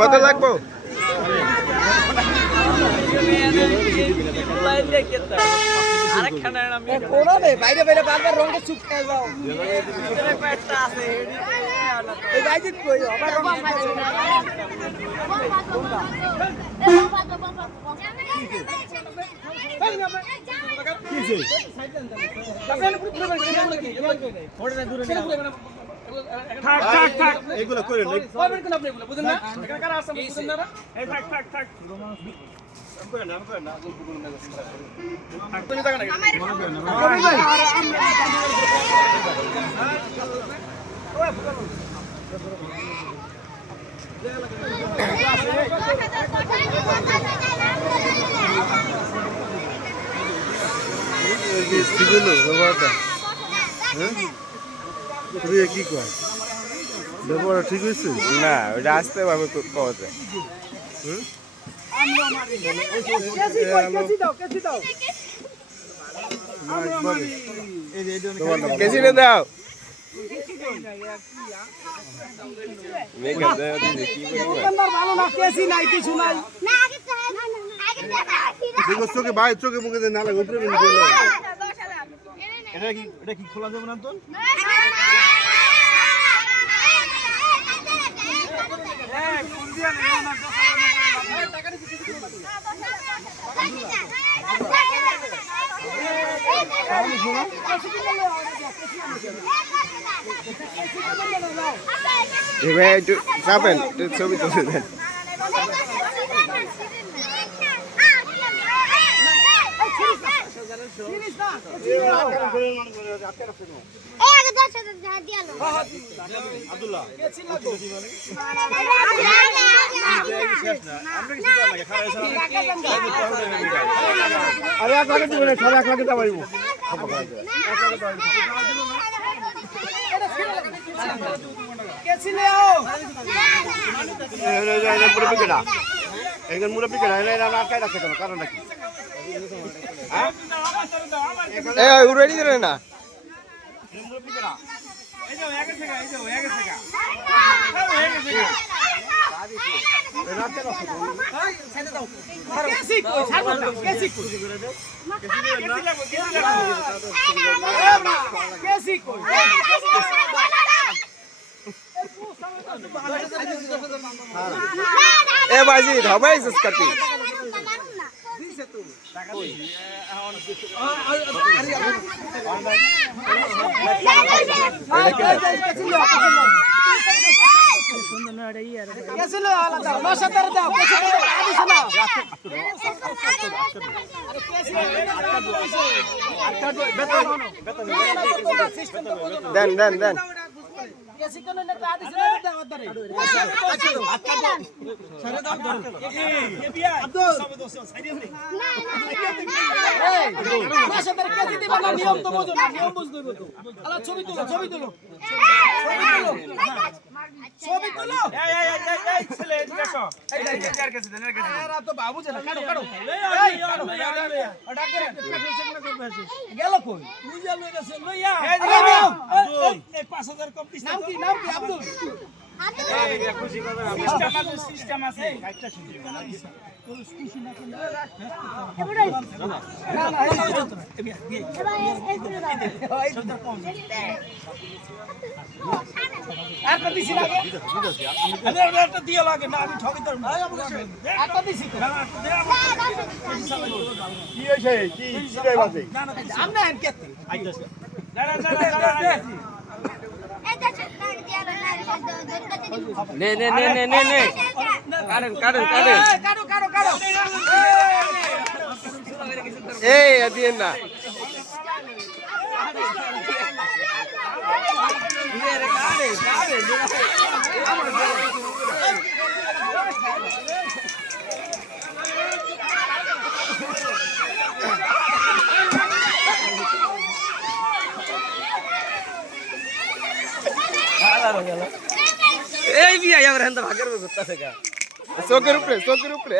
কত লাগবো? বাইরে বাইরে বারবার রঙে চুপ খেয়ে যাও এগুলো করে বুঝেন না এখানে কারা আছে বুঝেন না এই থাক কি কয় ব্যবহার ঠিক হয়েছে না? ওইটা আসতে ভাবে পাওয়া যায়। কেজি দাও চোখে ভাই চোখে মুখে না লাগে এটা কি খোলা যাবে না তো? একটু যাবেন ছবি তুলে দেন। আরে 1 লাখ দিবেন, 1 লাখ দিতে পারবো। মুরব্বী কেনা আটকায় রাখছে কেন? কারণটা কি? রেডি করে না এ বাজি হবাই কাটি দেন দেন দেন গেল কই তুই যা লই গেছে লইয়া 5000 কম দিছ নাম কি আব্দুল খুশি করবে সিস্টেম আছে কাটটা শুনি তোর খুশি না করলে না আর কত দিছি লাগে আরে একটা দিয়ে লাগে না আমি ঠকি তোর আর কত দিছি না কি হইছে কি রে বাজে না না আমনে এন কেতে আইতাছে না নে কারণ এই দিন না এই বিয়া আমরা ভাগের করতেছে চোখের উপরে